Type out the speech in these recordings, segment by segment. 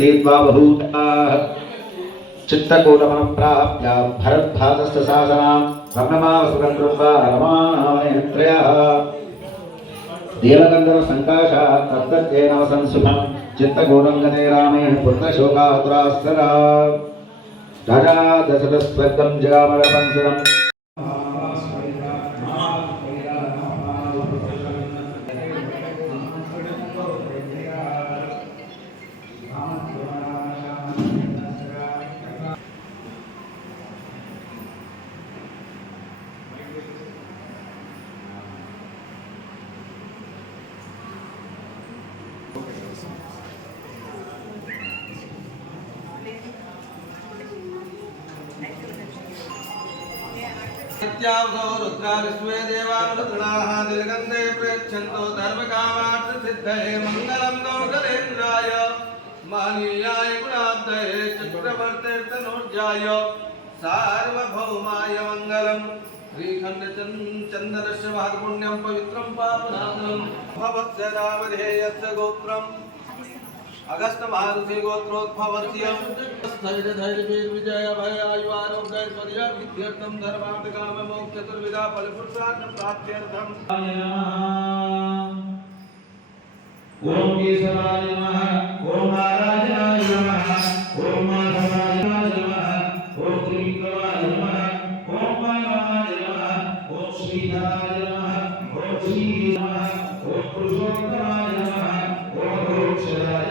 तीर्त्वा बभूताः चित्तकूटमनं प्राप्य भरद्भासस्य शासनां वर्णमावसुरं कृत्वा रमाणामयत्रयः देवगन्धर्व संकाशा तत्तत्येनवसं सुखं चित्तकूटं गते रामे पुत्रशोकातुरास्तरा राजा दशरथ स्वर्गं जगामलपंसरम् नित्यावसो रुद्रा विश्वे देवानुरुद्राः दिलगन्धे प्रेक्षन्तो धर्मकामार्थसिद्धये मङ्गलं गौरवेन्द्राय मानीयाय गुणाब्धये चक्रवर्तिर्तनूर्जाय सार्वभौमाय मङ्गलं श्रीखण्डचन्दनस्य महत्पुण्यं पवित्रं पापनाशनं भवत्सरावधेयस्य गोत्रम् अगस्त मारुति गोत्रोद्भवस्य स्थैर्यधैर्यवीर्विजय भय आयुवारोग्यैश्वर्य विद्यर्थं धर्मार्थ काम मोक्ष चतुर्विधा फलपुरुषार्थं प्राप्त्यर्थम् ओम केशवाय नमः ओम नारायणाय नमः ओम माधवाय नमः ओम त्रिविक्रमाय नमः ओम वामनाय नमः ओम श्रीधराय नमः ओम श्री नमः ओम पुरुषोत्तमाय नमः ओम मोक्षदाय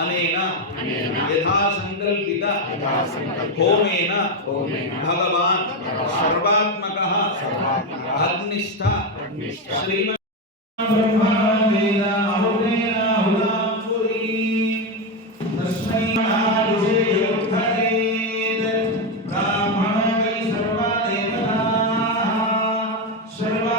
अनेना यथा संकल्पित होमेन भगवान् सर्वात्मकः अग्निष्ठा श्रीमन् ब्रह्मा वेद अहुतेन हुदापुरी तस्मै महारुषे युद्धरेत् ब्राह्मणो वै सर्वदेवताः सर्व